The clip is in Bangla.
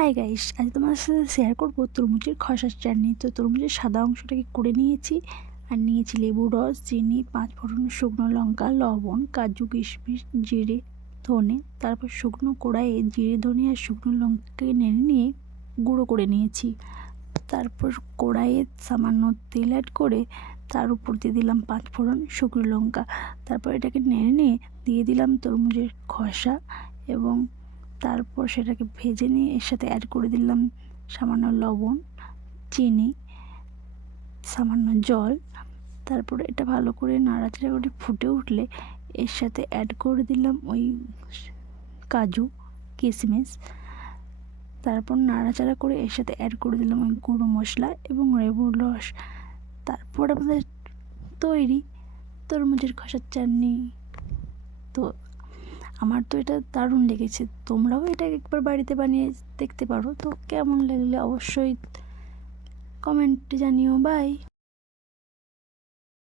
হাই গাইস আজ তোমার সাথে শেয়ার করব তরমুজের খসার চাটনি। তো তরমুজের সাদা অংশটাকে করে নিয়েছি আর নিয়েছি লেবু রস, চিনি, পাঁচ ফোড়ন শুকনো লঙ্কা, লবণ, কাজু, কিশমিশ, জিরে, ধনে, তারপর শুকনো কড়াইয়ে জিরে, ধনে আর শুকনো লঙ্কাকে নেড়ে নিয়ে গুঁড়ো করে নিয়েছি। তারপর কড়াইয়ে সামান্য তেল অ্যাড করে তার উপর দিয়ে দিলাম পাঁচ ফোড়ন শুকনো লঙ্কা। তারপর এটাকে নেড়ে নিয়ে দিয়ে দিলাম তরমুজের খসা এবং তারপর সেটাকে ভেজে নিয়ে এর সাথে অ্যাড করে দিলাম সামান্য লবণ, চিনি, সামান্য জল। তারপরে এটা ভালো করে নাড়াচাড়া করে ফুটে উঠলে এর সাথে অ্যাড করে দিলাম ওই কাজু কিশমিশ তারপর নাড়াচাড়া করে এর সাথে অ্যাড করে দিলাম ওই গুঁড়ো মশলা এবং লেবুর রস। তারপর আমাদের তৈরি তরমুজের খসার চাটনি। তো আমার তো এটা দারুণ লেগেছে। তোমরাও এটা একবার বাড়িতে বানিয়ে দেখতে পারো। তো কেমন লাগলে অবশ্যই কমেন্টে জানিও। বাই